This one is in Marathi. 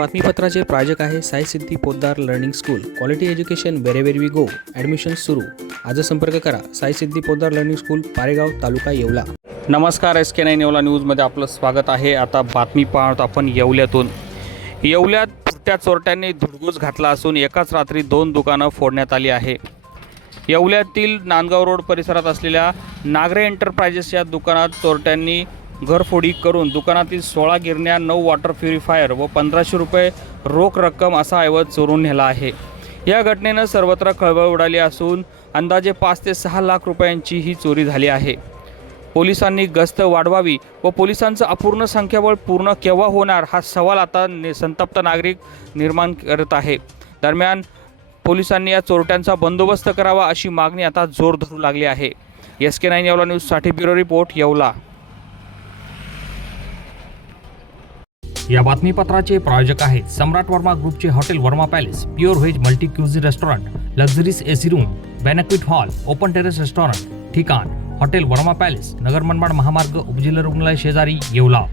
बातमीपत्राचे प्रायोजक आहे Sai Siddhi Poddar learning school. Quality education wherever we go. Admission सुरू. आज संपर्क करा. Sai Siddhi Poddar learning school, Paregaon, taluka Yeola. नमस्कार, SK9 येवला न्यूजमध्ये आपलं स्वागत आहे. आता बातमी पाहत आपण येवल्यातून. येवल्यात त्या चोरट्यांनी धुडगूस घातला असून एकाच रात्री 2 दुकानं फोडण्यात आली आहे. येवल्यातील नांदगाव रोड परिसरात असलेल्या नागरे एंटरप्राइजेस या दुकानात चोरट्यांनी घरफोडी करून दुकानातील 16 गिरण्या, 9 वॉटर प्युरिफायर व 1500 रुपये रोख रक्कम असा ऐवज चोरून नेला आहे. या घटनेनं सर्वत्र खळबळ उडाली असून अंदाजे 5 ते 6 लाख रुपयांची ही चोरी झाली आहे. पोलिसांनी गस्त वाढवावी व पोलिसांचं अपूर्ण संख्याबळ पूर्ण केव्हा होणार हा सवाल आता संतप्त नागरिक निर्माण करत आहे. दरम्यान पोलिसांनी या चोरट्यांचा बंदोबस्त करावा अशी मागणी आता जोर धरू लागली आहे. SK9 येवला न्यूजसाठी ब्युरो रिपोर्ट येवला. या बातमीपत्राचे प्रायोजक आहेत सम्राट वर्मा ग्रुपचे hotel Varma palace, pure veg multi cuisine restaurant, luxuries AC room, banquet hall, open terrace restaurant. ठिकाण हॉटेल वर्मा पॅलेस, नगर मनमाड महामार्ग, उपजिल्हा रुग्णालय शेजारी, येवला.